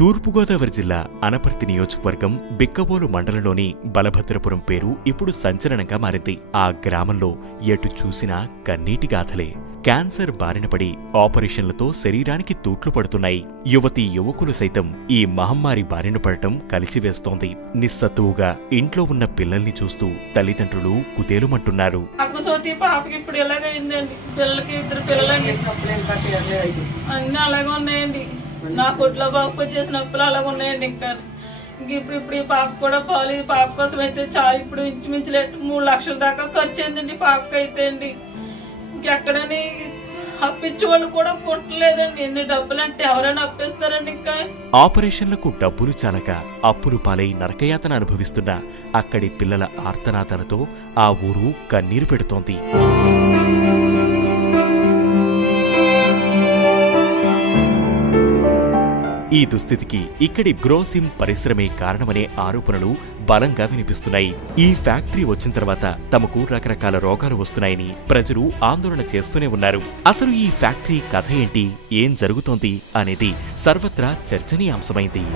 తూర్పుగోదావరి జిల్లా అనపర్తి నియోజకవర్గం బిక్కబోలు మండలంలోని బలభద్రపురం పేరు ఇప్పుడు సంచలనంగా మారింది. ఆ గ్రామంలో ఎటు చూసినా కన్నీటి గాథలే. క్యాన్సర్ బారిన పడి ఆపరేషన్లతో శరీరానికి తూట్లు పడుతున్నాయి. యువతీ యువకులు సైతం ఈ మహమ్మారి బారిన పడటం కలిచివేస్తోంది. నిస్సత్తువుగా ఇంట్లో ఉన్న పిల్లల్ని చూస్తూ తల్లిదండ్రులు కుదేలుమంటున్నారు. నా కొట్లో బాబు చేసిన నొప్పులు అలాగ ఉన్నాయండి. ఇంకా ఇప్పుడు ఈ పాప కూడా పాలు పాప కోసం అయితే చాలా ఇప్పుడు ఇంచుమించు 3 లక్షల దాకా ఖర్చు అయిందండి పాపకి అయితే అండి. ఇంకెక్కడని అప్పించే వాళ్ళు కూడా పుట్టలేదండి. ఎన్ని డబ్బులు అంటే ఎవరైనా అప్పిస్తారండి. ఇంకా ఆపరేషన్లకు డబ్బులు చాలక అప్పులు పాలై నరకయాతన అనుభవిస్తున్న అక్కడి పిల్లల ఆర్తనాదాలతో ఆ ఊరు కన్నీరు పెడుతోంది. ఈ దుస్థితికి ఇక్కడి గ్రోసిమ్ పరిశ్రమే కారణమనే ఆరోపణలు బలంగా వినిపిస్తున్నాయి. ఈ ఫ్యాక్టరీ వచ్చిన తర్వాత తమకు రకరకాల రోగాలు వస్తున్నాయని ప్రజలు ఆందోళన చేస్తూనే ఉన్నారు. అసలు ఈ ఫ్యాక్టరీ కథ ఏంటి, ఏం జరుగుతోంది అనేది సర్వత్రా చర్చనీయాంశమైంది.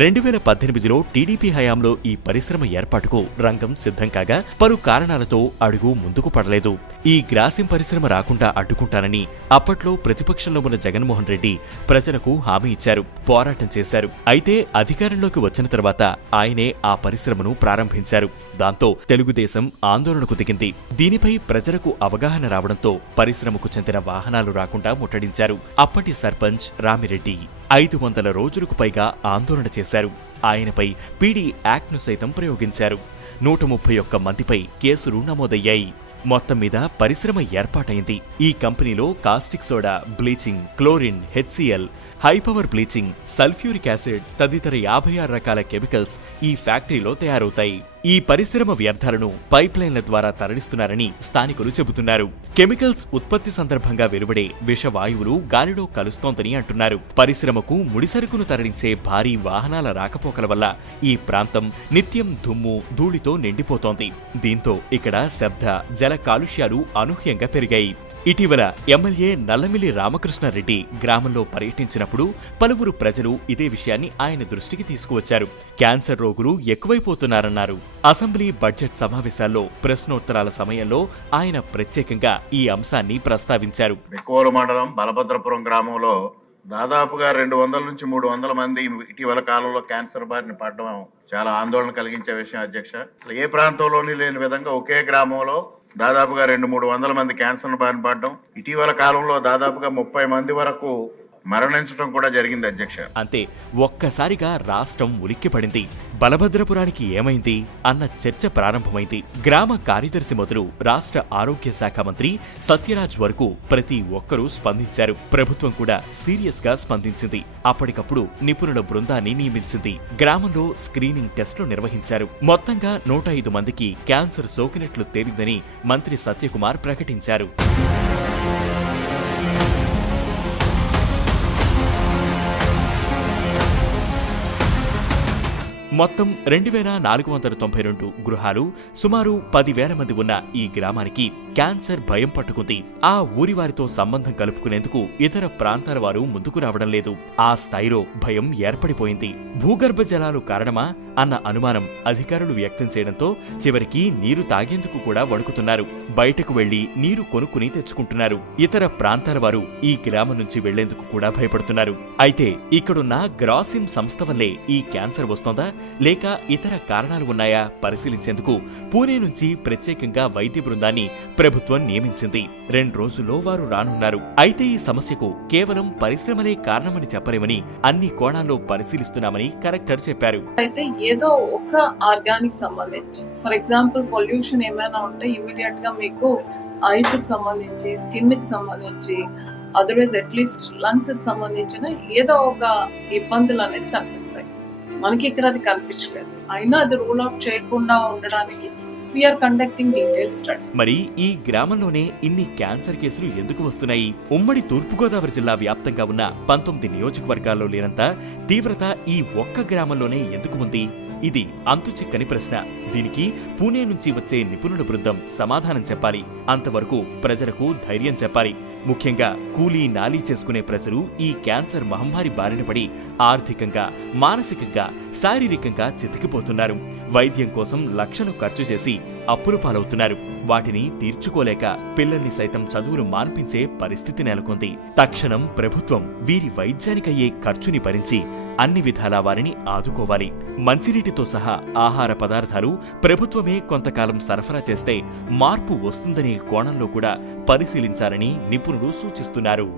2018లో టీడీపీ హయాంలో ఈ పరిశ్రమ ఏర్పాటుకు రంగం సిద్ధం కాగా పలు కారణాలతో అడుగు ముందుకు పడలేదు. ఈ గ్రాసిం పరిశ్రమ రాకుండా అడ్డుకుంటానని అప్పట్లో ప్రతిపక్షంలో ఉన్న జగన్మోహన్ రెడ్డి ప్రజలకు హామీ ఇచ్చారు, పోరాటం చేశారు. అయితే అధికారంలోకి వచ్చిన తర్వాత ఆయనే ఆ పరిశ్రమను ప్రారంభించారు. దాంతో తెలుగుదేశం ఆందోళనకు దిగింది. దీనిపై ప్రజలకు అవగాహన రావడంతో పరిశ్రమకు చెందిన వాహనాలు రాకుండా ముట్టడించారు. అప్పటి సర్పంచ్ రామిరెడ్డి 500 రోజులకు పైగా ఆందోళన చేశారు. ఆయనపై పీడీ యాక్ట్ను సైతం ప్రయోగించారు. 131 మందిపై కేసులు నమోదయ్యాయి. మొత్తం మీద పరిశ్రమ ఏర్పాటైంది. ఈ కంపెనీలో caustic soda, bleaching, chlorine, HCl, high power bleaching, sulphuric acid తదితర 56 రకాల కెమికల్స్ ఈ ఫ్యాక్టరీలో తయారవుతాయి. ఈ పరిశ్రమ వ్యర్థాలను పైప్లైన్ల ద్వారా తరలిస్తున్నారని స్థానికులు చెబుతున్నారు. కెమికల్స్ ఉత్పత్తి సందర్భంగా వెలువడే విషవాయువులు గాలిలో కలుస్తోందని అంటున్నారు. పరిశ్రమకు ముడిసరుకును తరలించే భారీ వాహనాల రాకపోకల వల్ల ఈ ప్రాంతం నిత్యం దుమ్ము, ధూళితో నిండిపోతోంది. దీంతో ఇక్కడ శబ్ద, జల కాలుష్యాలు అనూహ్యంగా పెరిగాయి. ఇటీవల ఎమ్మెల్యే నల్లమిల్లి రామకృష్ణారెడ్డి గ్రామంలో పర్యటించినప్పుడు పలువురు ప్రజలు ఇదే విషయాన్ని ఆయన దృష్టికి తీసుకువచ్చారు. క్యాన్సర్ రోగులు ఎక్కువైపోతున్నారన్నారు. అసెంబ్లీ బడ్జెట్ సమావేశాల్లో ప్రశ్నోత్తరాల సమయంలో ఆయన ప్రత్యేకంగా ఈ అంశాన్ని ప్రస్తావించారు. బిక్కబోలు మండలం బలభద్రపురం గ్రామంలో దాదాపుగా 200 నుంచి 300 మంది ఇటీవల కాలంలో క్యాన్సర్ బారిన పడడం చాలా ఆందోళన కలిగించే విషయం అధ్యక్ష. ఏ ప్రాంతంలోని లేని విధంగా ఒకే గ్రామంలో దాదాపుగా 200-300 మంది క్యాన్సర్ బారిన పడడం, ఇటీవల కాలంలో దాదాపుగా 30 మంది వరకు మరణించడం కూడా జరిగింది అధ్యక్ష. అంతే ఒక్కసారిగా రాష్ట్రం ఉలిక్కిపడింది. బలభద్రపురానికి ఏమైంది అన్న చర్చ ప్రారంభమైంది. గ్రామ కార్యదర్శి మొదలు రాష్ట్ర ఆరోగ్య శాఖ మంత్రి సత్యరాజ్ వరకు ప్రతి ఒక్కరూ స్పందించారు. ప్రభుత్వం కూడా సీరియస్ గా స్పందించింది. అప్పటికప్పుడు నిపుణుల బృందాన్ని నియమించింది. గ్రామంలో స్క్రీనింగ్ టెస్టులు నిర్వహించారు. మొత్తంగా 105 మందికి క్యాన్సర్ సోకినట్లు తేలిందని మంత్రి సత్యకుమార్ ప్రకటించారు. మొత్తం 2492 గృహాలు, సుమారు 10,000 మంది ఉన్న ఈ గ్రామానికి క్యాన్సర్ భయం పట్టుకుంది. ఆ ఊరి వారితో సంబంధం కలుపుకునేందుకు ఇతర ప్రాంతాల వారు ముందుకు రావడం లేదు. ఆ స్థాయిలో భయం ఏర్పడిపోయింది. భూగర్భ జలాలు కారణమా అన్న అనుమానం అధికారులు వ్యక్తం చేయడంతో చివరికి నీరు తాగేందుకు కూడా వణుకుతున్నారు. బయటకు వెళ్లి నీరు కొనుక్కుని తెచ్చుకుంటున్నారు. ఇతర ప్రాంతాల వారు ఈ గ్రామం నుంచి వెళ్లేందుకు కూడా భయపడుతున్నారు. అయితే ఇక్కడున్న గ్రాసిమ్ సంస్థ వల్లే ఈ క్యాన్సర్ వస్తోందా లేక ఇతర కారణాలు ఉన్నాయా పరిశీలించేందుకు పూణే నుంచి ప్రత్యేకంగా వైద్య బృందాన్ని ప్రభుత్వం నియమించింది. 2 రోజుల్లో వారు రానున్నారు. అయితే ఈ సమస్యకు కేవలం పరిశ్రమలే కారణమని చెప్పలేమని అన్ని కోణాల్లో పరిశీలిస్తున్నామని కలెక్టర్ చెప్పారు. అయితే ఏదో ఒక ఆర్గానిక్ సంబంధించి, ఫర్ ఎగ్జాంపుల్ పొల్యూషన్ ఏమైనా ఉంటే ఇమీడియట్ గా మీకు ఐస్ కి సంబంధించి, స్కిన్ కి సంబంధించి, అదర్వైజ్ అట్లీస్ట్ లంగ్స్ కి సంబంధించిన ఏదో ఒక ఇబ్బందులు అనేది కనిపిస్తాయి. మనకి ఇక్కడ అది కనిపించలేదు. అయినా అది రూల్ అవుట్ చేయకుండా ఉండడానికి వీఆర్ కండక్టింగ్ డీటెయిల్ స్టడీ. మరి ఈ గ్రామంలోనే ఇన్ని క్యాన్సర్ కేసులు ఎందుకు వస్తున్నాయి? ఉమ్మడి తూర్పుగోదావరి జిల్లా వ్యాప్తంగా ఉన్న 19 నియోజకవర్గాల్లో లేనంత తీవ్రత ఈ ఒక్క గ్రామంలోనే ఎందుకు ఉంది? ఇది అంతుచిక్కని ప్రశ్న. దీనికి పూణే నుంచి వచ్చే నిపుణుల బృందం సమాధానం చెప్పాలి. అంతవరకు ప్రజలకు ధైర్యం చెప్పాలి. ముఖ్యంగా కూలీ నాలీ చేసుకునే ప్రజలు ఈ క్యాన్సర్ మహమ్మారి బారిన పడి ఆర్థికంగా, మానసికంగా, శారీరకంగా చితికిపోతున్నారు. వైద్యం కోసం లక్షలు ఖర్చు చేసి అప్పులు పాలవుతున్నారు. వాటిని తీర్చుకోలేక పిల్లల్ని సైతం చదువులు మాన్పించే పరిస్థితి నెలకొంది. తక్షణం ప్రభుత్వం వీరి వైద్యానికయ్యే ఖర్చుని భరించి అన్ని విధాలా వారిని ఆదుకోవాలి. మంచినీటితో సహా ఆహార పదార్థాలు ప్రభుత్వమే కొంతకాలం సరఫరా చేస్తే మార్పు వస్తుందనే కోణంలో కూడా పరిశీలించాలని నిపుణులు సూచిస్తున్నారు.